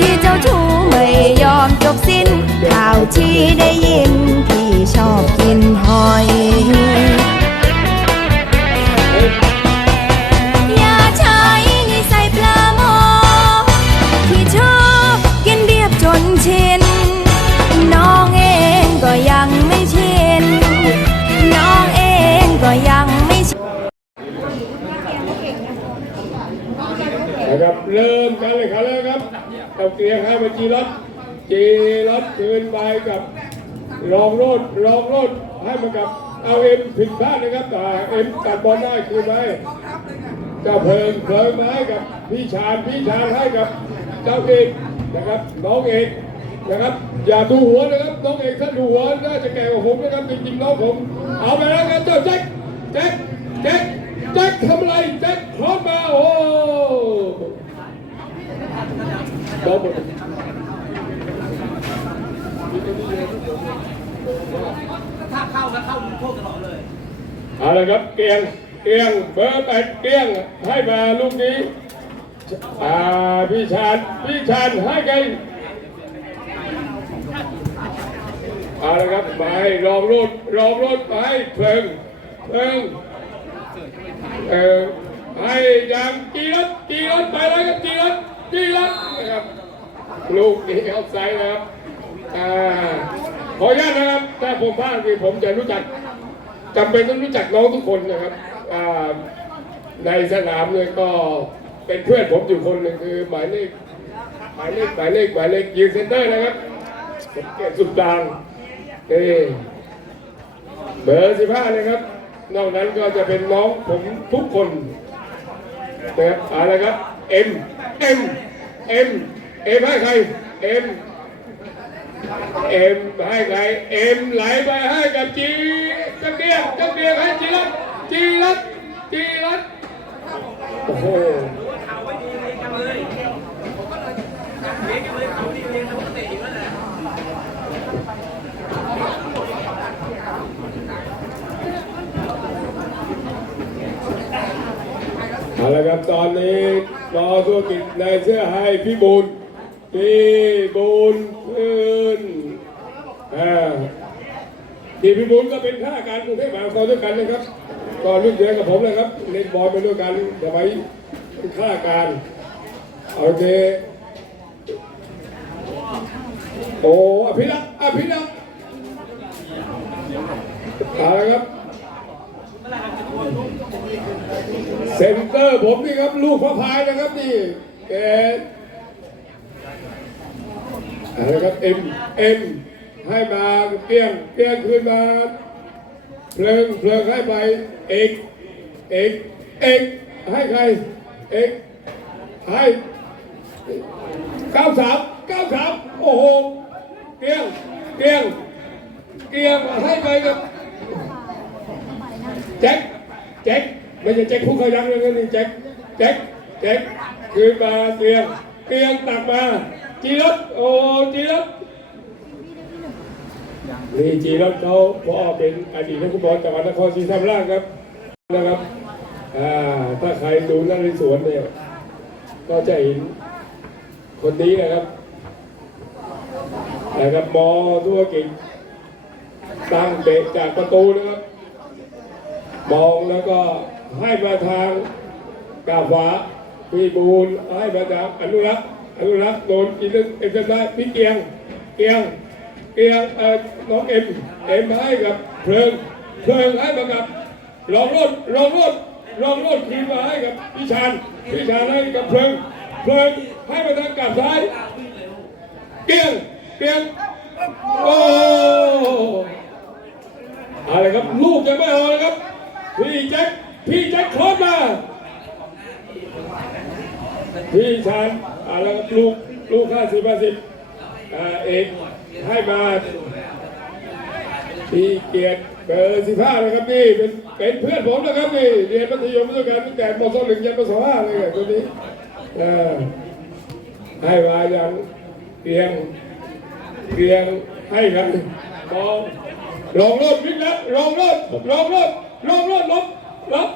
พี่เจ้าชู้ไม่ยอมจบสิ้นข่าวที่ได้ยิน พี่ชอบกินหอย กับเกลียงให้มาจีรัตจีรัตคืนไปกับรองโรดรองโรดให้มากับเอาเอ็มผิดพลาดนะครับแต่เอ็มตัดบอลได้คืนไปเจ้าเพลิงเพลิงมาให้กับพี่ชาญพี่ชาญให้กับเจ้าเอกนะครับน้องเอกนะครับอย่าดูหัวนะครับน้องเอกถ้าดูหัวน่าจะแก่กว่าผมนะครับจริงๆน้องผมเอาไปแล้วกันเจ้าแจ็คแจ็คแจ็คแจ็คทำอะไรแจ็คคลอดมาโอ้ บอลหมดถ้าเข้าก็เข้าลูกโทษตลอดเลยเอาละครับเกียงเกียงเบอร์แปดเกียงให้มาลูกนี้อ่าพี่ชาญพี่ชาญให้ไงเอาละครับไปรองรถรองรถไปเพิงเพิงเออให้ยังกีรัตกีรัตไปแล้วครับกีรัต กีรัตนะครับ ลูกนี้เอาไซด์นะครับอ่าขออนุญาตนะครับถ้าผมพลาดคือผมจะรู้จักจำเป็นต้องรู้จักน้องทุกคนนะครับอ่าในสนามเลยก็เป็นเพื่อนผมอยู่คนหนึ่งคือหมายเลขหมายเลขหมายเลขหมายเลขยืนเซนเตอร์นะครับสมเกียรติสุดดางนี่เบอร์สิบห้าเลยครับ นอกนั้นก็จะเป็นน้องผมทุกคนนะครับเอะไรครับเอ็ม เอ็มเอ็มเอ็มให้ใครเอ็มเอ็มให้ใครเอ็มไหลไปให้กับจีจักเดียจักเดียให้จีรัตจีรัตจีรัตโอ้โหเฮ้ยกันเลยเลี้ยงกันเลยเขาดีเลี้ยงแล้วก็เตะอีกแล้วแหละเอาละครับตอนนี้ รอธุรกิจในเสื้อให้พี่บุญพี่บุญขึ้นอ่าพี่พี่บุญก็เป็นข้าการกรุงเทพมหานครด้วยกันนะครับก็รุ่นเดียวกับผมนะครับเล่นบอลไปด้วยกันสมัยเป็นข้าการโอเคโอ้อภิรักษ์อภิรักษ์เอาละครับ เซนเตอร์ผมนี่ครับลูกพระพายนะครับนี่แกอะไรครับเอ็มเอ็มให้มาเปี้ยงเปี้ยงคืนมาเพลิงเพลิงให้ไปเอกเอกเอกให้ใครเอกให้เก้าสามเก้าสามโอ้โหเกี้ยงเกี้ยงเกี้ยงให้ไปกับแจ็คแจ็ค ไม่ใช่แจ็คผู้ขยันเลยนะนี่แจ็คแจ็คแจ็คคืนมาเตียงเตียงตักมาจีรถโอ้จีรถนี่จีรถเขาพ่อเป็นอดีตนักฟุตบอลจังหวัดนครศรีธรรมราชครับนะครับอ่าถ้าใครดูนักเรียนสวนเนี่ยก็จะเห็นคนนี้นะครับนะครับมอธุรกิจตั้งเตะจากประตูนะครับมองแล้วก็ ให้มาทางกาฟ้าพี่บูลให้มาทางอนุรักษ์อนุรักษ์โดนกินเอ็มได้พี่เกียงเกียงเกียงเอ่อน้องเอ็มเอ็มให้กับเพลิงเพลิงให้มากับรองรถรองรถรองรถคืนมาให้กับพี่ชานพี่ชานให้กับเพลิงเพลิงให้มาทางกาบซ้าย เกียงเกียงโอ้อะไรครับลูกยังไม่เอาเลยครับพี่แจ็ค พี่แจ็คครบมาพี่ชานอะไรลูกลูกห้าสิบห้าสิบอ่าเอกให้มาพี่เกียรติเบอร์สิบห้านะครับนี่เป็นเป็นเพื่อนผมนะครับนี่เรียนมัธยมด้วยกันตั้งแต่มศหนึ่งยันมศห้าเลยไงคนนี้ให้มาอย่างเกียงเกียงให้กันมองลองรถวิ่งแล้วลองรถลองรถลองรถลบ ลบ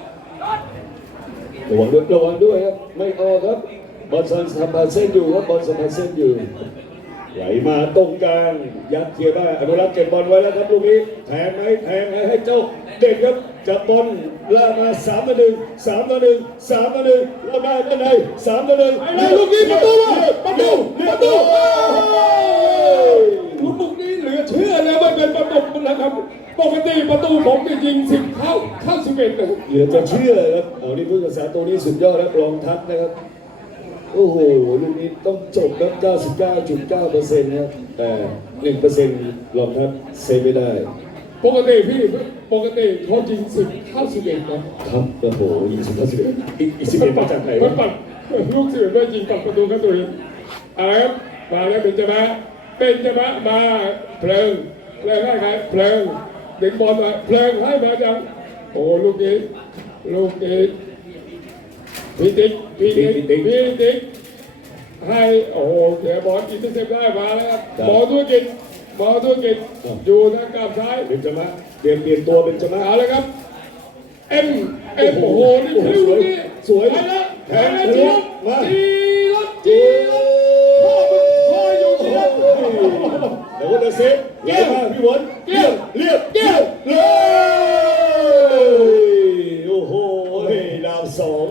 ระวังด้วยระวังด้วยครับ ไม่ออกครับ บอลสัมผัสเส้นอยู่ครับ บอลสัมผัสเส้นอยู่ ไหลมาตรงกลาง ยัดเคลียร์ได้อนุรักษ์เก็บบอลไว้แล้วครับลูกนี้ แทงไหมแทงให้ให้เจ้าเด็กครับ จับบอลลามาสามต่อหนึ่งสามต่อหนึ่งสามต่อหนึ่งแล้วได้ด้านในสามต่อหนึ่งไปเลยลูกนี้ประตูมาประตูประตู ปกติประตูผมจะยิงสิบเข้าเข้าสิบเอ็ดเลยเหลือจะเชื่อครับเอานี่ผู้ศึกษาตัวนี้สุดยอดแล้วรองทัพนะครับ โอ้โหลูกนี้ต้องจบครับ99.9เปอร์เซ็นต์นะครับแต่1เปอร์เซ็นต์รองทัพเซฟไม่ได้ ปกติพี่ปกติเขายิงสิบเข้าสิบเอ็ดนะครับโอ้โหยิงสิบเข้าสิบเอ็ดอีกอีกสิบเอ็ดมาจากไหนมัวะนปัดลูกสิบเอ็ดไม่ยิงปัดประตูเข้าตัวเองอะไรครับมาแล้วเป็นจะมาเป็นจะมามาเพลิงเพลิงให้ใครเพลิงเด็กบอลมาเพลิงให้มาจังโอ้ลูกนี้ลูกนี้พี่ติ๊กพี่ติ๊กพี่ติ๊กให้โอ้โหเสียบอลอินเตอร์เซปได้มาแล้วครับบอลธุรกิจบอลธุรกิจอยู่ทางกลับซ้ายเป็นจมะเตรียมเปลี่ยนตัวเป็นจมะเอาเลยครับเอ็มเอ็มโอ้โหนี่โอ้โหคิวนี้สวยไปแล้วแทไปงแล้วทะจีลุรมาถจีรถจีรถพ่อมึงคอยอยู่จีรถเดี๋ยวก็จะเซฟเยี่ยมมากพี่หวน เยี่ยมเรียบเยี่ยมเลยโอ้โหดาบสอง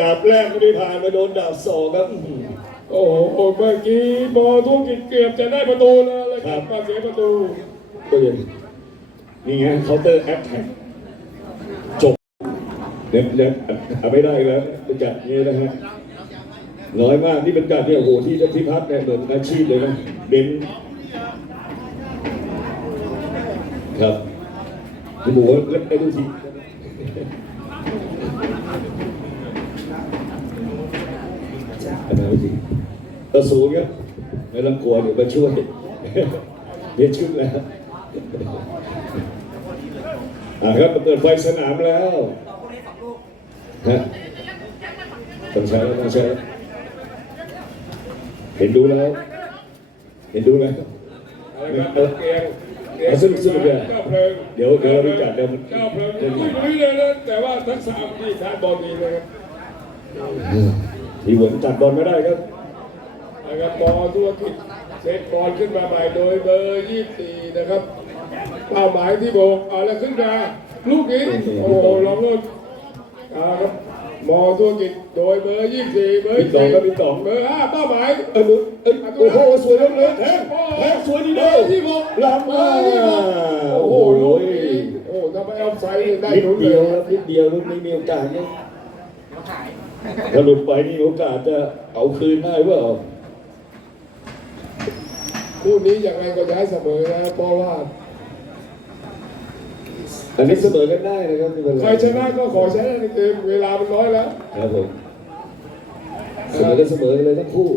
ดาบแรกไม่ได้ผ่านมาโดนดาบสองครับโอ้โหเมื่อกี้บอลทุกิจเกือบจะได้ประตูแล้วเลยครับมาเสียประตูตัวยังนี่ไงเคาน์เตอร์แอปแท็กจบเด็ดเด็ดเอาไม่ได้แล้วเป็นจัดนี้นะฮะน้อยมากนี่เป็นการที่โอ้โหที่ที่พักเนี่ยเหมือนอาชีพเลยนะเบน ครับพี่หมูเล่นไปดูทีอันนั้นดูทีตะสูงครับไม่ต้องกลัวเดี๋ยวมาช่วยเปลี่ยนชุดแล้วอ่าครับเปิดไฟสนามแล้วฮะต้องใช้แล้วต้องใช้เห็นดูแล้ว เห็นดูแล้วอาละครับเกียง เกียงเอาสนุกสนุกเลยเจ้าเพลิงเดี๋ยวเดี๋ยวเราไปจัดเดี๋ยวมัน เจ้าเพลิงลุยลุยเลยนะแต่ว่าทั้งสามที่ทานบอลดีเลยครับทีหวนจัดบอลไม่ได้ครับนะครับบอลธุรกิจเซตบอลขึ้นมาใหม่โดยเบอร์24นะครับเป้าหมายที่โบกเอาแล้วขึ้นมาลูกนี้โอ้โหลองลุ้นเอาละครับ มอธุรกิจโดยเบอร์24เบอร์พี่ต๋องครับพี่ต๋องเบอร์5เป้าหมายเออมึงเออโอ้โหสวยมากเลยแทงแทงสวยดีเบเด้ออร์ที่หกลำมาโอ้โหลูกนี้โอ้ทำไมเอาไซด์ได้นิดลุ้นเลเดียวยครับนิดเดียวลูกนี้มีโอกาสเนี่ยถ้าหลุดไปนี่โอกาสจะเอาคืนได้เปล่าคู่นี้อย่างไรก็ย้ายเสมอนะเพราะว่า อันนี้เสมอกันได้นะครับไม่เป็นไรใครชนะก็ขอชนะในเกมเวลามันน้อยแล้ว ครับผมเสมอกันเสมอกันเลยทั้งคู่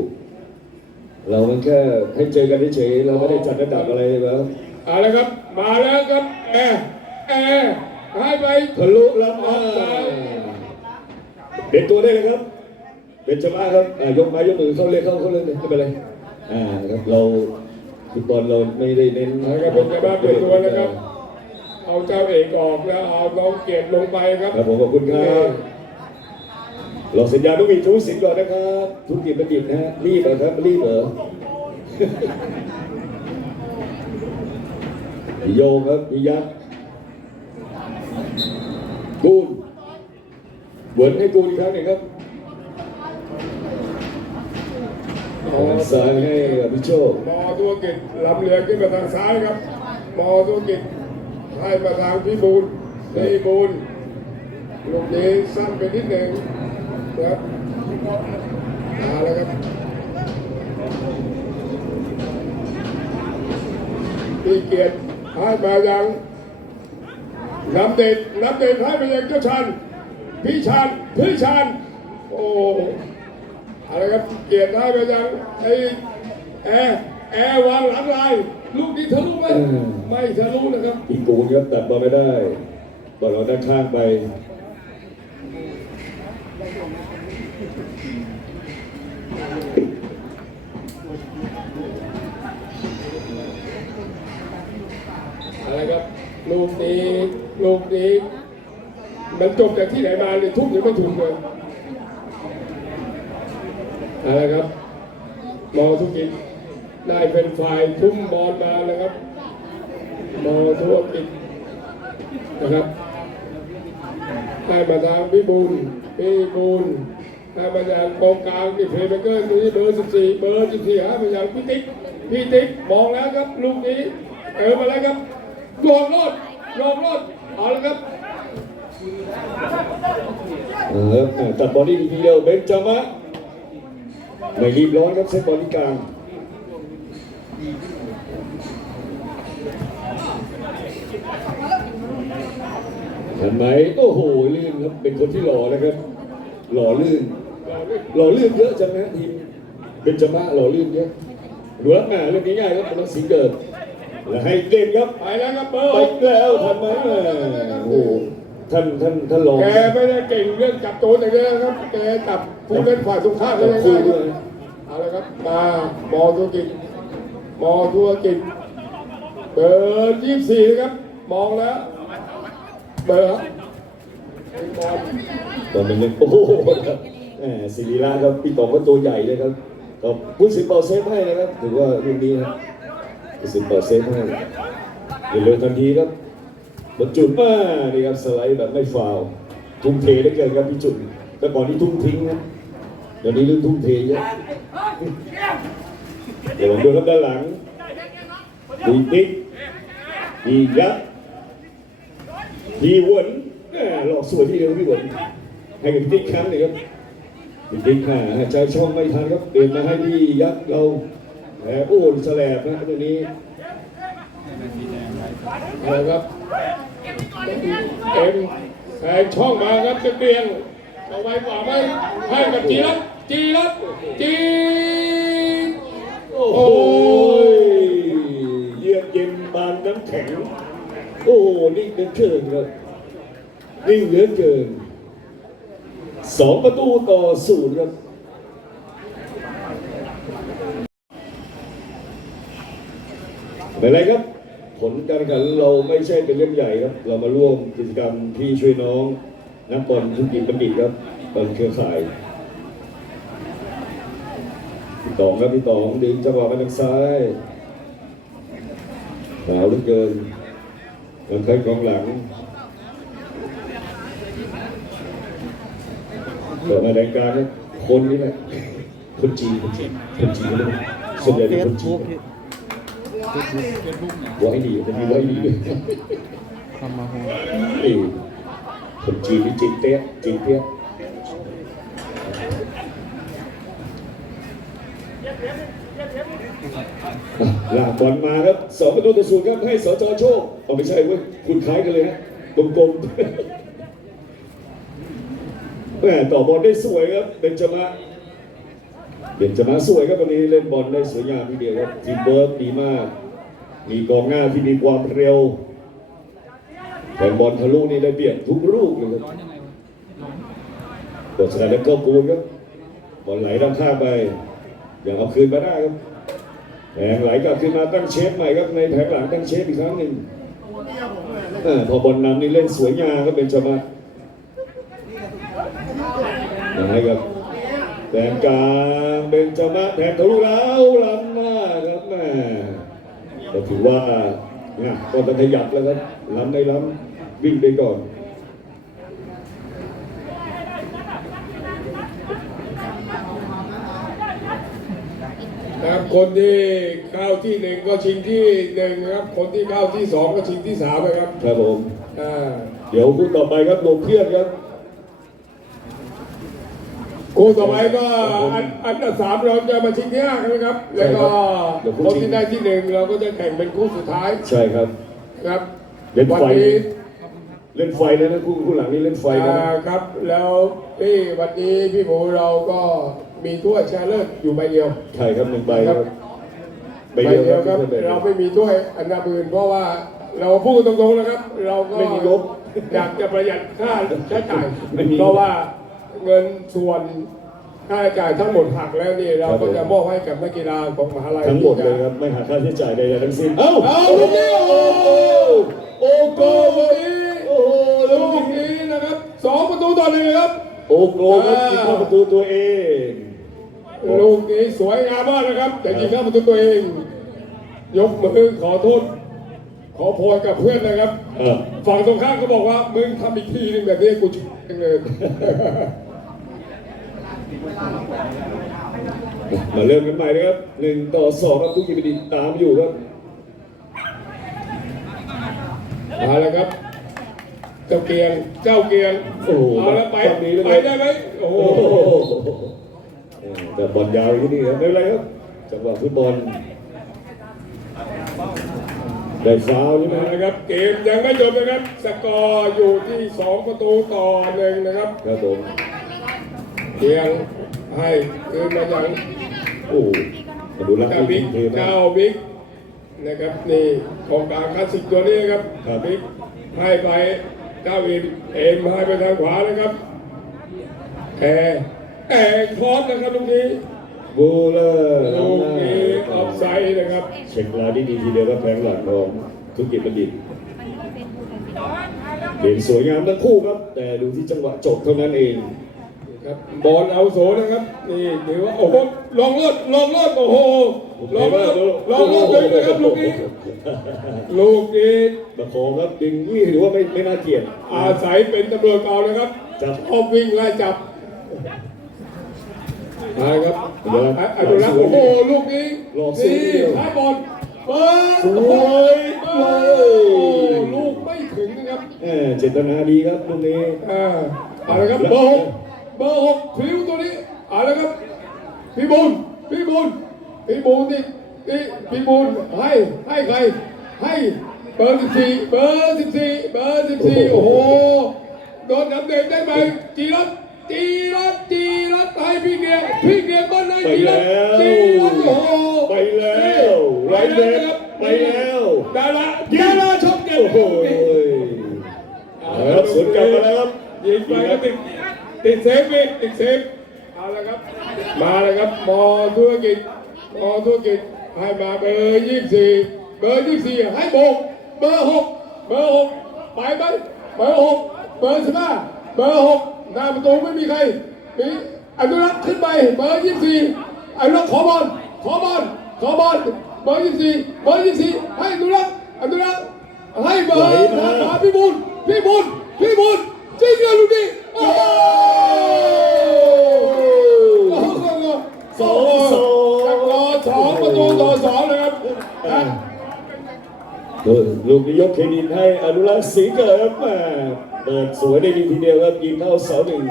เรามันแค่ให้เจอกันเฉยๆเราไม่ได้จัดระดับอะไรเลยแล้วเอาละครับ มาแล้วครับแอร์แอร์ให้ไปทะลุลำมาเป็นตัวได้เลยครับเป็นชมาครับอ่ายกไม้ยกมือเข้าเลยเข้าเข้าเลยไม่เป็นไรอ่าครับเราฟุตบอลเราไม่ได้เน้นเอาละครับผมจะมาเปลี่ยนตัวนะครับ เอาเจ้าเอกออกแล้วเอาน้องเกียรติลงไปครับครับผมขอบคุณครับเราสัญญาณต้องมีทุกสิ่งก่อนนะครับทุกกิจบัณฑิตนะฮะรีบเหรอครับรีบเหรอพี่โยงครับพี่ยักษ์กูนเหมือนให้กูนอีกครั้งหนึ่งครับเอาทางซ้ายให้กับพี่โชคมอตัวกิจลำเรือขึ้นมาทางซ้ายครับมอตัวกิจ ให้มาทางพี่บูลพี่บูลลูกนี้สั้นไปนิดหนึ่งนะครับเอาละครับพี่เกียรติให้มายังน้ำเด็ดน้ำเด็ดให้มายังเจ้าชันพี่ชันพี่ชันโอ้อะไรครับเกียรติให้มายังไอ้แอร์แอร์วางหลังลาย ลูกนี้ทะลุไหมไม่ทะลุนะครับพี่กูนครับตัดบอลไม่ได้บอลเราด้านข้างไปอะไรครับ ลูกนี้ ลูกนี้ มันจบจากที่ไหนมาเนี่ยทุกอย่างไม่ถูกเลยอะไรครับมอธุรกิจ ได้เป็นฝ่ายทุ่มบอลมาเลยครับมอธุรกิจนะครับ ได้มาทางพี่บุญพี่บุญได้มาจากกองกลางที่เพลย์เมเกอร์นี่เบอร์ 14 เบอร์ 14ฮะมาจากพี่ติ๊กพี่ติ๊กมองแล้วครับลูกนี้เออมาแล้วครับลองรอดลองรอดเอาละครับเออตัดบอลได้ดีทีเดียวเบนจามะไม่รีบร้อนครับเซตบอลที่กลาง เห็นไหมโอ้โหลื่นครับเป็นคนที่หล่อนะครับ หล่อลื่น หล่อลื่นเยอะจังนะทีมเบนจามะหล่อลื่นเยอะดูลักษณะเรื่องง่ายๆครับเป็นนักสิงเกิดแล้วให้เล่นครับไปแล้วครับเบอร์ไปแล้วทันไหมโอ้โหท่านท่านท่านรองแกไม่ได้เก่งเรื่องจับโจรอย่างเดียวนะครับ แกจับผู้เล่นฝ่ายตรงข้ามได้จับคู่ง่ายด้วยๆเอาละครับมามอธุรกิจมอธุรกิจเบอร์ยี่สิบสี่นะครับ มองแล้ว เบอร์ครับบอลตอนนี้โอ้โหแหมศิริราชครับพี่ต๋องก็ตัวใหญ่เลยครับก็พูดสิบเปอร์เซ็นต์ให้นะครับถือว่ารุ่นนี้นะสิบเปอร์เซ็นต์ให้เดี๋ยวเร็วทันทีครับบรรจุดมานี่ครับสไลด์แบบไม่ฟาวทุ่มเทได้เกินครับพี่จุดแต่ก่อนที่ทุ่มทิ้งนะเดี๋ยวนี้เรื่องทุ่มเทเยอะเดี๋ยวผมดูครับด้านหลังดีติ๊กดียักษ์ พี่หวนแหม่หลอกสวยที่เดียวพี่หวนให้กับพี่ติ๊กครั้งหนึ่งครับพี่ติ๊กค่ะใจช่องไม่ทันครับเปลี่ยนมาให้พี่ยักษ์เราแหมโอ้นแสลบนะตัวนี้เอาละครับเอ็มแทงช่องมาครับจะเบียงเอาไว้กว่าไหมให้กับจีรัตจีรัตจีโอ้โหเยือกเย็นบานน้ำแข็ง โอ้โหนิ่งเหลือเกินครับนิ่งเหลือเกินสองประตูต่อศูนย์ครับไม่เป็นไรครับ ผลการแข่งขันเราไม่ใช่เป็นเรื่องใหญ่ครับ เรามาร่วมกิจกรรมที่ช่วยน้องนักบอลธุรกิจบัณฑิตครับบอลเครือข่ายพี่ตองครับพี่ตองดึงจังหวะมาทางซ้ายสาวเหลือเกิน มันเคยกองหลังเปิดมาแดงกลางครับคนนี้แหละคนจีนคนจีนคนจีนเลยส่วนใหญ่เป็นคนจีนไว้ดีมันมีไว้ดีด้วยทำมาโหเอ้ยคนจีนนี่จีนเตี้ยจีนเตี้ย ลากบอลมาครับสองประตูต่อศูนย์ครับให้สจโชคเอาไม่ใช่เว้ยคุณคล้ายกันเลยฮะกลมๆแม่ต่อบอลได้สวยครับเบนจามะเบนจามะสวยครับวันนี้เล่นบอลได้สวยงามทีเดียวครับทีมเบิร์กดีมาก มีกองหน้าที่มีความเร็วแต่บอลทะลุนี่ได้เปรียบทุกลูกเลยครับกดสกัดแล้วก็กูนครับบอลไหลด้านข้างไป อยังเอาคืนมาได้ครับ แผงไหลกลับขึ้นมาตั้งเชฟใหม่ครับในแผงหลังตั้งเชฟอีกครั้งหนึ่งเออพอบอลนำนี่เล่นสวยงามก็เป็นชมานะครับแผงกลางเป็นจามะแผงทะลุแล้วล้ำหน้าครับแม่ก็ถือว่านะก็ต้องขยับแล้วครับล้ำได้ล้ำวิ่งไปก่อน นะครับคนที่เข้าที่หนึ่งก็ชิงที่หนึ่งนะครับ คนที่เข้าที่สองก็ชิงที่สามนะครับครับผม อ่าเดี๋ยวคู่ต่อไปครับลงเครื่องครับ คู่ต่อไปก็อันอันดับสามเราจะมาชิงที่ห้ากันนะครับ แล้วก็คนที่ได้ที่หนึ่งเราก็จะแข่งเป็นคู่สุดท้ายใช่ครับครับเล่นวัไฟ นี้เล่นไฟแล้วนะคู่คู่หลังนี้เล่นไฟนะ อ่าครับแล้วพี่วันนี้พี่หมูเราก็ มีถ้วยชนะเลิศอยู่ใบเดียว ใช่ครับหนึ่งใบครับใบใบเดียวเดียวคครัรับบใบเดียวเราไม่มีถ้วยอันดับอื่นเพราะว่าเราพูดตรงๆนะครับ เราก็ไม่มีงบอยากจะประหยัดค่าใช้จ่ายไม่มีเพราะว่าเงินส่วนค่าใช้จ่ายทั้งหมดหักแล้วนี่เราครับก็ผม จะมอบให้กับนักกีฬาของมหาลัยทั้งหมดเลยที่คจะรับ ไม่หักค่าใช้จ่ายใดๆทั้งสิ้น เอ้าเอาลูกนี้โอ้โหโอ้โกโอ้โหโอ้โหแล้ลูวกนี้นะครับสองประตูต่อหนึ่งครับ โอ้โกครับอ่ายิงเข้าประตูตัวเองโลูกนี้สวยงามมากนะครับ แต่ยิงเข้าประตูตัวเอง ยกมือขอโทษ ขอโพยกับเพื่อนนะครับเออ ฝั่งตรงข้ามก็บอกว่ามึงทำอีกทีหนึงแบบนี้กูชอบเลย มาเริ่มกันใหม่นะครับหนึ่งต่อสองครับทุกทีมดีตามอยู่ครับมาแล้วครับ เจ้าเกียง เจ้าเกียงโอ้โหเอาแล้วไปฝั่งนี้เลย ไปได้ไหมโอ้โห โอ้โหเออ แต่บอลยาวอยู่ที่นี่ครับไม่เป็นไรครับจังหวะฟุตบอลได้ฟาวล์ใช่ไหมมาแล้วครับ เกมยังไม่จบนะครับ สกอร์อยู่ที่สองประตูต่อหนึ่งนะครับครับผมเกียงให้คืนมาอย่างโอ้โหมาดูรักเก้าที่บิ๊กทีมนะเก้าบิ๊กนะครับนี่ของกลางคลาสสิกตัวนี้ครับครับบิ๊กให้ไปเก้าเอ็มเอ็มให้ไปทางขวานะครับแอร์ แอร์คอสนะครับลูกนี้บูเลอร์ลูกนี้ออฟไซด์นะครับเช็คลายที่ดีทีเดียวครับแพงหลังของธุรกิจบัณฑิตเห็นสวยงามทั้งคู่ครับ แต่ดูที่จังหวะจบเท่านั้นเองครับบอลเอาโสนะครับนี่ถือว่าโอ้โหลองเลิศลองเลิศโอ้โหลองเลิศลองเลิศเลยนะครับลูกนี้ลูกนี้ประคองครับดึงนี่ถือว่าไม่ไม่น่าเกลียดอาศัยเป็นตำรวจเก่านะครับจับชอบวิ่งไล่จับ มาครับเดี๋ยวอนุรักษ์โอ้โหลูกนี้หลอกสู้นี่เดียวท้ายบอลเปิดสวยเลยโอ้ลูกไม่ถึงนะครับเออเจตนาดีครับลูกนี้อ่าเอาละครับเบอร์หกเบอร์หกพลิ้วตัวนี้เอาละครับพี่บุญพี่บุญพี่บุญนี่นี่พี่บุญให้ให้ใครให้เบอร์สิบสี่เบอร์สิบสี่เบอร์สิบสี่โอ้โหโดนนำเด็กได้ไหมจีรัต จีรัตจีรัตให้พี่เกียร์พี่เกียร์บอลให้ไปจีรัแล้ตวจีรัตโอ้โหไปแล้วไรเด็กไปแล้วดาราดาราชอบเก็บโอ้โหเอาละครับสวนกลับมาแล้วครับยิงไปก็ติดติดเซฟอีกติดเซฟเอาละครับ มาแล้วครับมอธุรกิจมอธุรกิจให้มาเบอร์ยี่สี่เบอร์ยี่สี่ให้โบกเบอร์หกเบอร์หกไปไหมเบอร์หกเบอร์สิบห้าเบอร์หก หน้าประตูไม่มีใครมีอนุรักษ์ขึ้นไปเบอร์ยี่สี่อนุรักษ์ขอบอลขอบอลขอบอลเบอร์ยี่สี่เบอร์ยี่สี่ให้อนุรักษ์อนุรักษ์ให้เบอร์ทางขวาพี่บุญพี่บุญพี่บุญจริงเลยลูกนี้โอ้โหโอ้โหสองสองจากรอสองประตูต่อสองนะครับอะ ลูกนี้ยกเครดิตให้อนุรักษ์ศรีเกิดครับม่เปิดสวยได้ดีทีเดียวครับยิงเข้าเสาหนึ่ง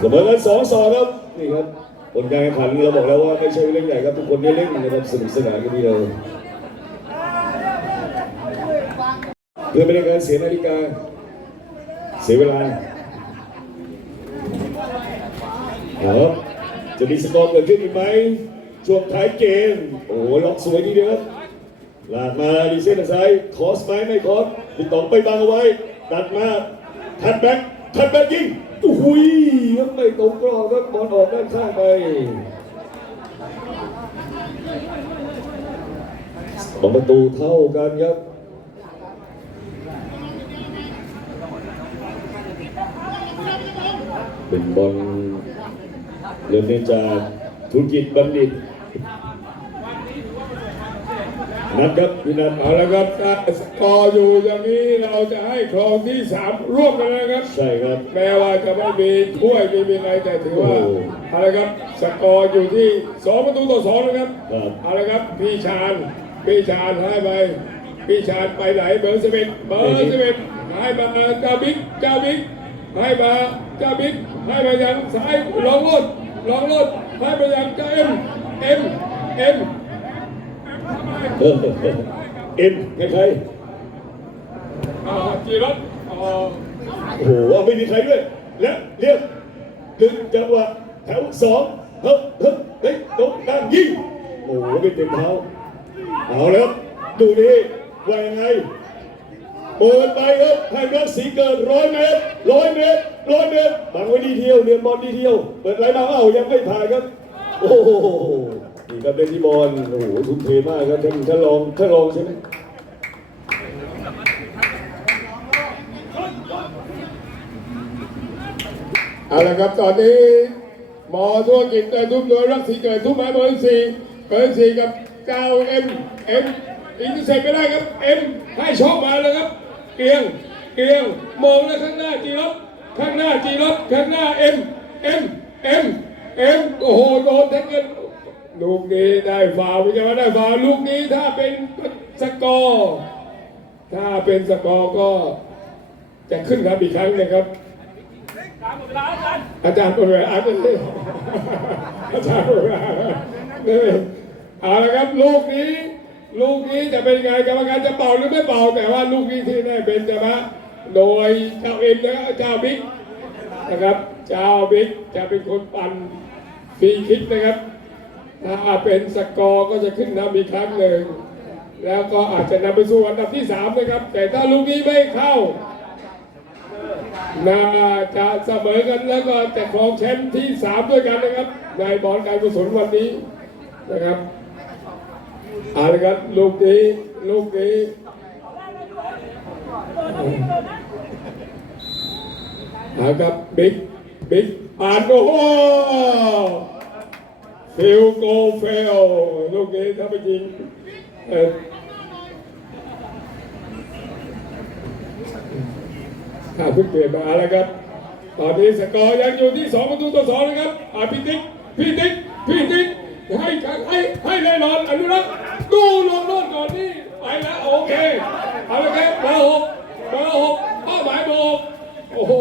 เสมอกันสองสองครับนี่ครับผลการแข่งขันเราบอกแล้วว่าไม่ใช่เรื่องใหญ่ครับทุกคนได้เล่นนะครับสนุกสนานกันทีเดียวเพื่อไม่ให้การเสียนาฬิกา เสียเวลาครับจะมีสกอร์เกิดขึ้นอีกไหมช่วงท้ายเกม โอ้โหล็อกสวยทีเดียวครับ ลากมาดีเส้นทางซ้ายคอสไหมไม่คอสติดต่อไปบังเอาไว้ตัดมาทัดแบ็คทัดแบ็คยิงโอ้โหยยังไม่ตรงกรอบครับบอลออกด้านข้างไปสองประตูเท่ากันครับเป็นบอลเริ่มเล่นจากธุรกิจบัณฑิต นัดครับพี่นัทเอาละครับถ้าสกอร์อยู่อย่างนี้เราจะให้ครองที่สามร่วมกันนะครับ ใช่ครับ แม้ว่าจะไม่มีถ้วยไม่มีอะไรแต่ถือว่าโอ้ เอาละครับสกอร์อยู่ที่สองประตูต่อสองนะครับครับเอาละครับพี่ชาญพี่ชาญให้ไปพี่ชาญไปไหนเบอร์สิบเอ็ดเบอร์สิบเอ็ดให้มาเจ้าบิ๊กเจ้าบิ๊กให้มาเจ้าบิ๊กให้มายังซ้ายลองรถลองรถให้มายังเจ้าเอ็มเอ็มเอ็ม เออเอ็นใครอ่าจีรัตน์อ่าๆโอ้โหไม่มีใครด้วย และเรียกดึงจังหวะแถวสองเฮ้ยเฮ้ยเฮ้ยตรงกลางยิงโอ้โหไม่เต็มเท้าเอาแล้วครับดูนี่ว่ายังไงเปิดไปครับให้รักสีเกิดร้อยเมตรร้อยเมตรร้อยเมตรบังไว้ดีเที่ยวเรียนบอลดีเที่ยว เปิดไหลมาเอ้ายังไม่ผ่านครับ โอ้โห นี่ครับเล่นที่บอลโอ้โหทุ่มเทมากครับท่านท่านรองท่านรองใช่ไหมเอาละครับตอนนี้หมอธุรกิจเกิดทุบโดยรักสีเกิดทุบไม้เบอร์สี่เบอร์สี่กับเจ้าเอ็มเอ็มอินเสร็จไม่ได้ครับเอ็มให้ช็อบมาเลยครับเกียงเกียงมองแล้วข้างหน้าจีรบข้างหน้าจีรบข้างหน้าเอ็มเอ็มเอ็มเอ็มโอ้โหโดนแท็กเกิล ลูกนี้ได้ฟาวล์ไม่ใช่ว่าได้ฟาวลูกนี้ถ้าเป็นสกอร์ถ้าเป็นสกอร์ก็จะขึ้นครับอีกครั้งนะครับ อาจารย์ปวดเวลาอาจารย์อาจารย์ปวดเวลานี่เอาละครับลูกนี้ ลูกนี้จะเป็นไงกรรมการจะเป่าหรือไม่เป่าแต่ว่าลูกนี้ที่ได้เป็นจะมาโดยเจ้าเอ็มนะเจ้าบิ๊กนะครับ เจ้าบิ๊กจะเป็นคนปั่นฟรีคิกนะครับ ถ้าเป็นสกอร์ก็จะขึ้นนำอีกครั้งหนึ่ง แล้วก็อาจจะนำไปสู่อันดับที่สามนะครับ แต่ถ้าลูกนี้ไม่เข้า น่าจะเสมอกันแล้วก็จะครองแชมป์ที่สามด้วยกันนะครับ ในบอลการกุศลวันนี้นะครับเอาละครับลูกนี้ลูกนี้เอาครับบิ๊กบิ๊กอ่านโอ้โห ฟิลโกเฟลลูกนี้ถ้าไปจริงถ้าเพิ่งเปลี่ยนมาแล้วครับ ตอนนี้สกอร์ยังอยู่ที่สองประตูต่อสองนะครับอาพี่ติ๊กพี่ติ๊กพี่ติ๊กให้ให้ให้แน่นอนอนุรักษ์ดูลงโน่นก่อนนี่ไปแล้วโอเคเอาละครับเบอร์หกเบอร์หกเป้าหมายเบอร์หกโอ้โห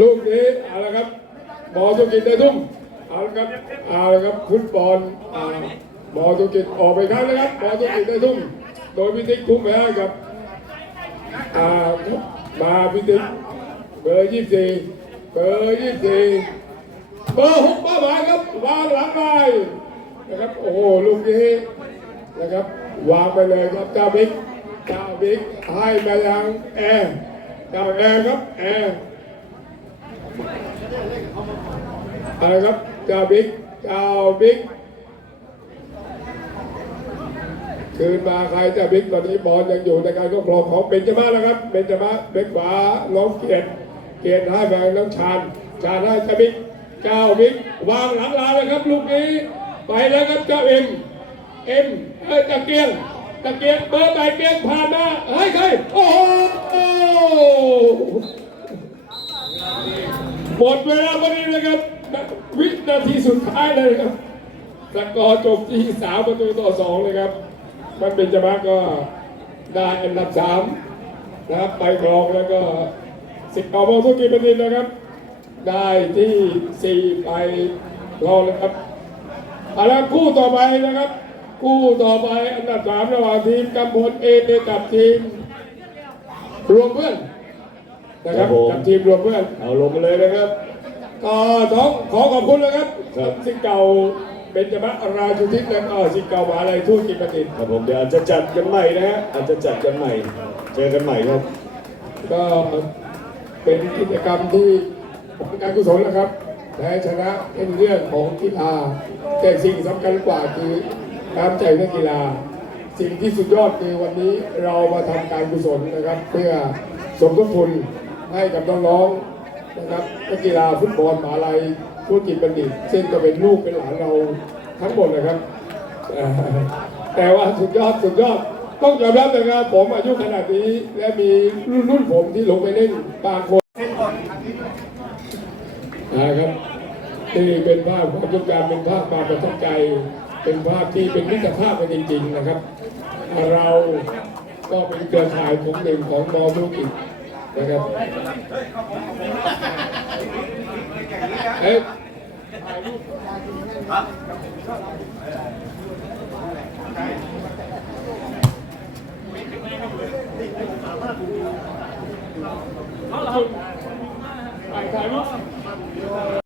ลูกนี้เอาละครับบอลธุกิจได้ทุ่มเอาละครับเอาละครับฟุตบอลบอลธุกิจออกไปครั้งนะครับบอลธุกิจได้ทุ่มโดยพิทิกทุ่มไปให้กับอ่ามาพิทิกเบอร์ยี่สี่เบอร์ยี่สี่เบอร์หกป้าหมาครับวางหลังไปนะครับโอ้โหลูกนี้นะครับวางไปเลยครับเจ้าบิ๊กเจ้าบิ๊กให้มายังแอร์เจ้าแอร์ครับแอร์ อะไรครับเจ้าบิ๊กเจ้าบิ๊กคืนมาใครจะบิ๊กตอนนี้บอลยังอยู่ในการควบครองของเบนจมาแล้วครับเบนจมาเบกขวาน้องเกียรติเกียรติให้แบงน้องชานชานให้เจ้าบิ๊กเจ้าบิ๊กวางหลังลาแล้วครับลูกนี้ไปแล้วครับเจ้าเอ็มเอ็มเอ้ยตะเกียงตะเกียงเบอร์ใบเกียงผ่านมาเฮ้ยใครโอ้โหหมดเวลาพอดีเลยครับ วินาทีสุดท้ายเลยครับสกอร์จบที่สามประตูต่อสองเลยครับ มันเป็นจมาก็ได้อันดับสามนะครับไปกรองแล้วก็สิบเก้าโมงทุกกีบันดิตนะครับ ได้ที่สี่ไปรองเลยครับเอาละคู่ต่อไปนะครับ คู่ต่อไปอันดับสามระหว่างทีมกำพลเอกับทีม รวมเพื่อนนะครับกับทีมรวมเพื่อนเอาลงมาเลยนะครับ ก็ต้องขอขอบคุณนะครับครับสิงเก่าเป็นจมะราชุทิศและก็สิงเก่ามหาลัยธุรกิจบัณฑิตครับผมเดี๋ยวอาจจะจัดกันใหม่นะฮะอาจจะจัดกันใหม่ เจอกันใหม่ครับ ก็เป็นกิจกรรมที่เป็นการกุศลนะครับแพ้ชนะเป็นเรื่องของกีฬาแต่สิ่งสำคัญกว่าคือน้ำใจนักกีฬา สิ่งที่สุดยอดคือวันนี้เรามาทำการกุศลนะครับ เพื่อสมทบทุนให้กับน้องๆ นะครับนักกีฬาฟุตบอลมหาลัยธุรกิจบัณฑิตซึ่งก็เป็นลูกเป็นหลานเราทั้งหมดนะครับ แต่ว่าสุดยอดสุดยอดต้องยอมรับนะครับผมอายุขนาดนี้และมีรุ่นรุ่นผมที่ลงไปเล่นบางคนนะครับนี่เป็นภาพความทรงจำเป็นภาพความประทับใจ เป็นภาพที่เป็นมิตรภาพกันจริง ๆ นะครับ เราก็เป็นเครือข่ายของหนึ่งของมอธุรกิจ นะครับเอ๊ะถ่ายรูป